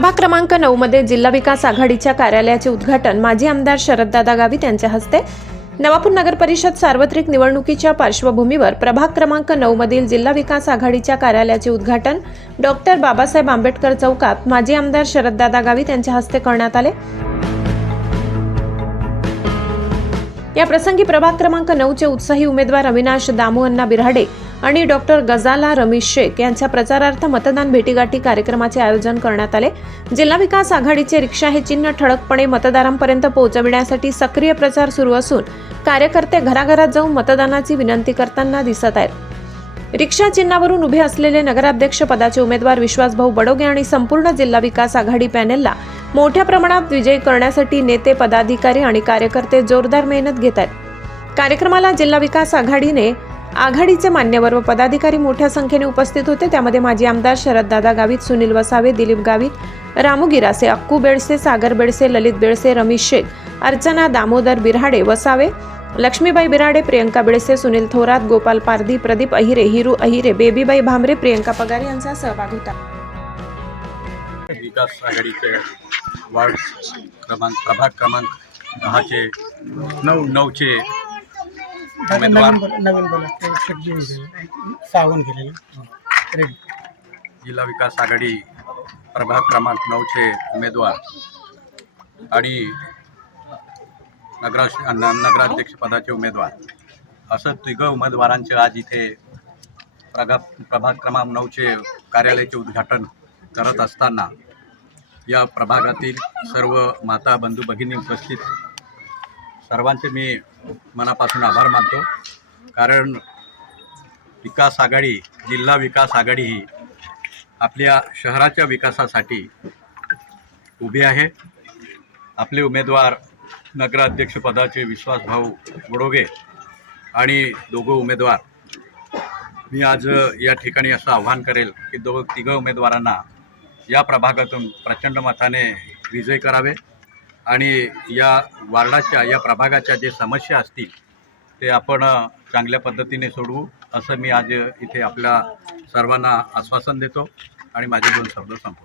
प्रभाग क्रमांक 9 मध्ये जिल्हा विकास आघाडीच्या कार्यालयाचे उद्घाटन माजी आमदार शरददादा गावित यांच्या हस्ते। नवापूर नगर परिषद सार्वत्रिक निवडणुकीच्या पार्श्वभूमीवर प्रभाग क्रमांक 9 मधील जिल्हा विकास आघाडीच्या कार्यालयाचे उद्घाटन डॉक्टर बाबासाहेब आंबेडकर चौकात माजी आमदार शरददादा गावित यांच्या हस्ते करण्यात आले। या प्रसंगी प्रभाग क्रमांक 9 चे उत्साही उमेदवार अविनाश दामू अण्णा बिराडे आणि डॉक्टर गजाला रमेश शेख यांच्या प्रचारार्थ मतदान भेटीगाठी कार्यक्रमाचे आयोजन करण्यात आले। जिल्हा विकास आघाडीचे रिक्षा हे चिन्ह ठळकपणे मतदारांपर्यंत पोहोचविण्यासाठी सक्रिय प्रचार सुरू असून कार्यकर्ते घराघरात जाऊन मतदानाची विनंती करताना दिसत आहेत। रिक्षा चिन्हावरून उभे असलेले नगराध्यक्ष पदाचे उमेदवार विश्वासभाऊ बडोगे आणि संपूर्ण जिल्हा विकास आघाडी पॅनेलला मोठ्या प्रमाणात विजयी करण्यासाठी नेते, पदाधिकारी आणि कार्यकर्ते जोरदार मेहनत घेत आहेत। कार्यक्रमाला जिल्हा विकास आघाडीचे मान्यवर व पदाधिकारी मोठ्या संख्येने उपस्थित होते। त्यामध्ये माजी आमदार शरददादा गावित, सुनील वसावे, दिलीप गावित, रामू गिरासे, अक्कू बेडसे, सागर बेडसे, ललित बेडसे, रमेश शेख, अर्चना दामोदर बिराडे वसावे, लक्ष्मीबाई बिराडे, प्रियंका बेडसे, सुनील थोरात, गोपाल पारधी, प्रदीप अहिरे, हिरू अहिरे, बेबीबाई भामरे, प्रियंका पगार यांचा सहभाग होता। विकास आघाडीचे वार्ड प्रभाग क्रमांक 10 चे 9 चे उमेदवार जिल्हा विकास आघाडी प्रभाग क्रमांक 9 चे उमेदवार आणि नगराध्यक्ष पदाचे उमेदवार असं तिघ उमेदवारांचे आज इथे प्रभाग क्रमांक 9 चे कार्यालयाचे उद्घाटन करत असताना या प्रभागातील सर्व माता बंधू भगिनी उपस्थित सर्वांचे मी मनापासून आभार मानतो। कारण विकास आघाडी, जिल्हा विकास आघाडी ही आपल्या शहराच्या विकासासाठी उभी आहे। आपले उमेदवार नगराध्यक्ष पदाचे विश्वासभाऊ बडोगे आणि दोघं उमेदवार, मी आज या ठिकाणी असं आव्हान करेल की तिघं उमेदवारांना या प्रभागातून प्रचंड मताने विजय करावे आणि या वार्डाच्या, या प्रभागाच्या जे समस्या असतील ते आपण चांगल्या पद्धतीने सोडवू असं मी आज इथे आपल्या सर्वांना आश्वासन देतो आणि माझे दोन शब्द संपवतो।